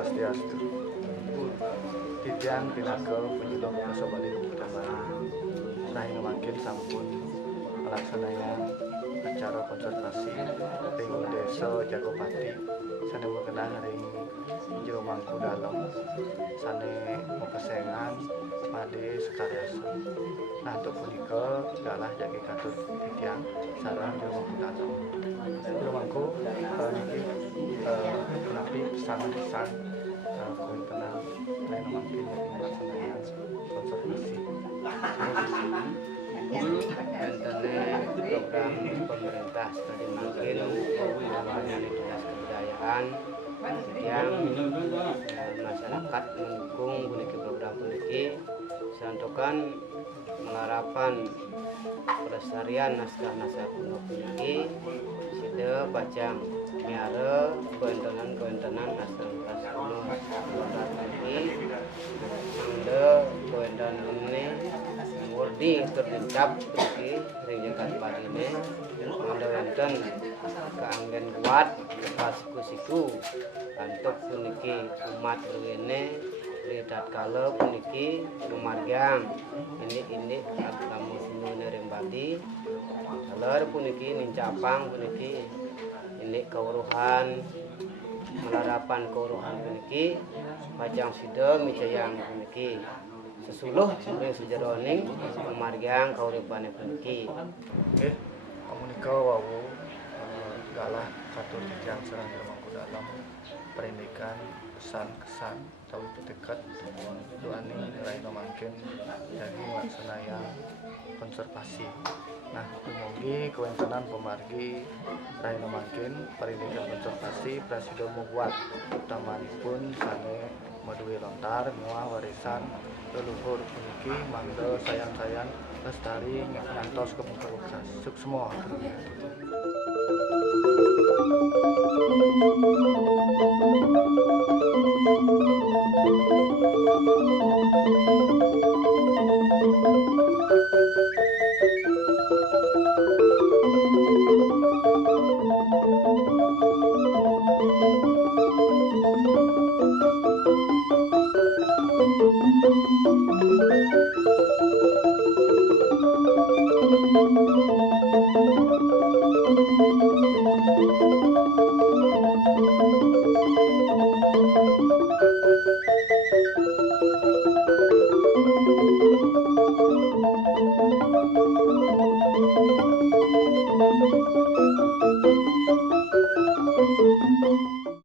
Swastiastu. Titian pinakel penyelok kasobalik utama Rahayu makin sampun melaksanakan acara konservasi ring desa Jagopati sane berkenaan ring jero Mangku Dalam sane mepesengan pade Sekaryaso. Nah untuk punika galah jagi katut titian sareng jero Mangku Dalam. Jero Mangku niki menapi pesan-pesan koin tenang lain makin melaksanakan konservasi. Internet program pemerintah studi makin namanya dinas kebudayaan yang masyarakat mendukung puniki program puniki santokan mengharapkan pelestarian naskah-naskah kuno puniki sida bacang miara kewentenan naskah-naskah kuno puniki sida kewentenan ini murni terdencap puniki ring Jakarta ini mendawenten keanggen kuat pas siku untuk puniki umat rene lihat kalau puniki lumargang ini kamu sini nerembadi kalau puniki nincapang puniki ini keuruhan melarapan keuruhan puniki pajang sida micayang puniki sesuluh ring sejeroning lumargang kauripane puniki. Nggih, komunika wau galah katur titian sareng jero Mangku Dalam perindikan pesan-kesan tawi dekat doani Rahayu makin jadi melaksanakan konservasi. Nah, dumugi kewentenan pemargi Rahayu makin perindikan konservasi prasida mubuat utamanipun sane maduwe lontar muah warisan leluhur puniki mangga sayang-sayang lestari ngantos kepungkas suk semua. Thank you.